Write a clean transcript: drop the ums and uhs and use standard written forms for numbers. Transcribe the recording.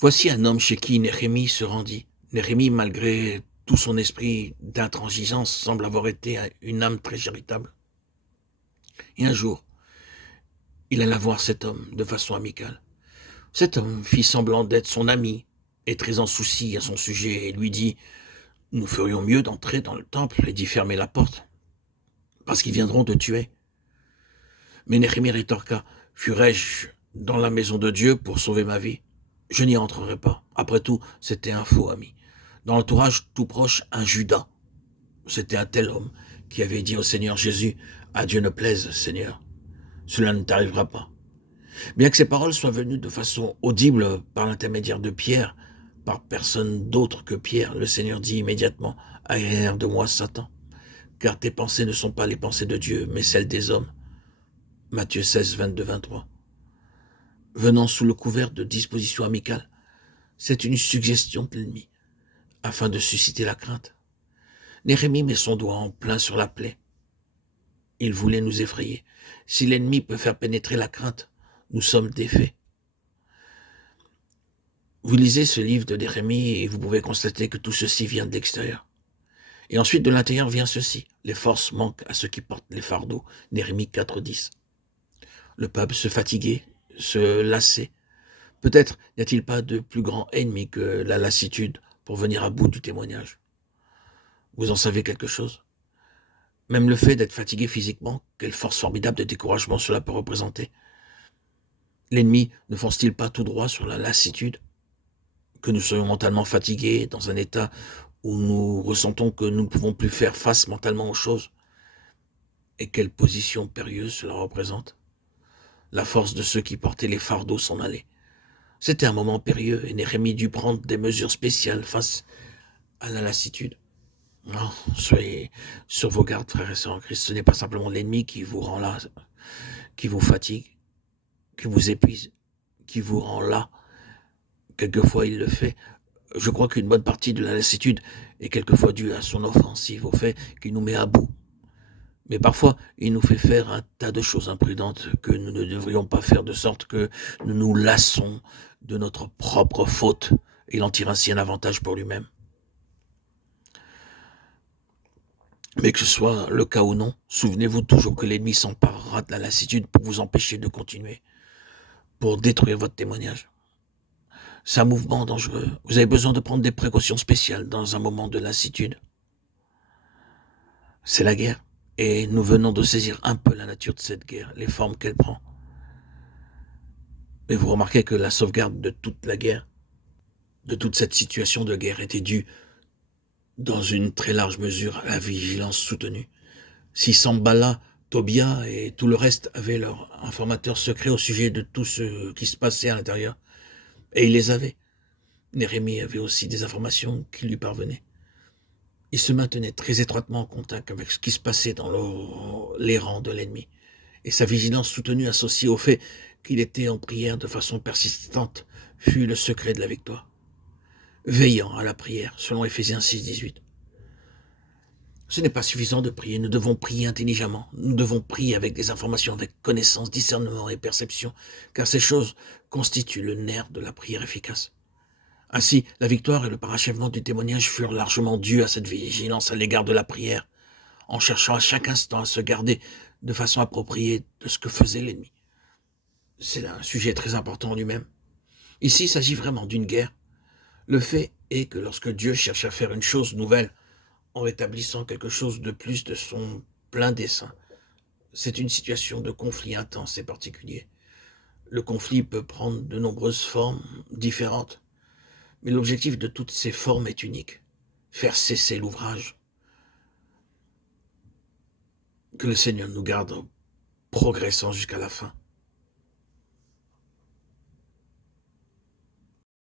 Voici un homme chez qui Néhémie se rendit. Néhémie, malgré tout son esprit d'intransigeance, semble avoir été une âme très charitable. Et un jour, il alla voir cet homme de façon amicale. Cet homme fit semblant d'être son ami et très en souci à son sujet et lui dit: nous ferions mieux d'entrer dans le temple et d'y fermer la porte, parce qu'ils viendront te tuer. Mais Néhémie rétorqua: fuirais-je dans la maison de Dieu pour sauver ma vie? Je n'y entrerai pas. Après tout, c'était un faux ami. Dans l'entourage tout proche, un Judas. C'était un tel homme qui avait dit au Seigneur Jésus: à Dieu ne plaise, Seigneur, cela ne t'arrivera pas. Bien que ces paroles soient venues de façon audible par l'intermédiaire de Pierre, par personne d'autre que Pierre, le Seigneur dit immédiatement: arrière de moi, Satan, car tes pensées ne sont pas les pensées de Dieu, mais celles des hommes. Matthieu 16, 22, 23. Venant sous le couvert de dispositions amicales, c'est une suggestion de l'ennemi, afin de susciter la crainte. Néhémie met son doigt en plein sur la plaie. Il voulait nous effrayer. Si l'ennemi peut faire pénétrer la crainte, nous sommes défaits. Vous lisez ce livre de Néhémie et vous pouvez constater que tout ceci vient de l'extérieur. Et ensuite, de l'intérieur vient ceci: les forces manquent à ceux qui portent les fardeaux. Néhémie 4, 10. Le peuple se fatiguait, se lassait. Peut-être n'y a-t-il pas de plus grand ennemi que la lassitude pour venir à bout du témoignage. Vous en savez quelque chose? Même le fait d'être fatigué physiquement, quelle force formidable de découragement cela peut représenter. L'ennemi ne fonce-t-il pas tout droit sur la lassitude? Que nous soyons mentalement fatigués, dans un état où nous ressentons que nous ne pouvons plus faire face mentalement aux choses. Et quelle position périlleuse cela représente. La force de ceux qui portaient les fardeaux s'en allait. C'était un moment périlleux et Néhémie dut prendre des mesures spéciales face à la lassitude. Non, soyez sur vos gardes, frères et sœurs en Christ. Ce n'est pas simplement l'ennemi qui vous rend là, qui vous fatigue, qui vous épuise, qui vous rend là. Quelquefois, il le fait. Je crois qu'une bonne partie de la lassitude est quelquefois due à son offensive, au fait qu'il nous met à bout. Mais parfois, il nous fait faire un tas de choses imprudentes que nous ne devrions pas faire, de sorte que nous nous lassons de notre propre faute. Il en tire ainsi un avantage pour lui-même. Mais que ce soit le cas ou non, souvenez-vous toujours que l'ennemi s'emparera de la lassitude pour vous empêcher de continuer, pour détruire votre témoignage. C'est un mouvement dangereux. Vous avez besoin de prendre des précautions spéciales dans un moment de lassitude. C'est la guerre. Et nous venons de saisir un peu la nature de cette guerre, les formes qu'elle prend. Mais vous remarquez que la sauvegarde de toute la guerre, de toute cette situation de guerre, était due, dans une très large mesure, à la vigilance soutenue. Si Sambala, Tobia et tout le reste avaient leur informateur secret au sujet de tout ce qui se passait à l'intérieur, et ils les avaient, Néhémie avait aussi des informations qui lui parvenaient. Il se maintenait très étroitement en contact avec ce qui se passait dans les rangs de l'ennemi, et sa vigilance soutenue associée au fait qu'il était en prière de façon persistante fut le secret de la victoire. Veillant à la prière, selon Éphésiens 6, 18. Ce n'est pas suffisant de prier, nous devons prier intelligemment, nous devons prier avec des informations, avec connaissance, discernement et perception, car ces choses constituent le nerf de la prière efficace. Ainsi, la victoire et le parachèvement du témoignage furent largement dus à cette vigilance à l'égard de la prière, en cherchant à chaque instant à se garder de façon appropriée de ce que faisait l'ennemi. C'est un sujet très important en lui-même. Ici, il s'agit vraiment d'une guerre. Le fait est que lorsque Dieu cherche à faire une chose nouvelle, en rétablissant quelque chose de plus de son plein dessein, c'est une situation de conflit intense et particulier. Le conflit peut prendre de nombreuses formes différentes, mais l'objectif de toutes ces formes est unique: faire cesser l'ouvrage. Que le Seigneur nous garde progressant jusqu'à la fin.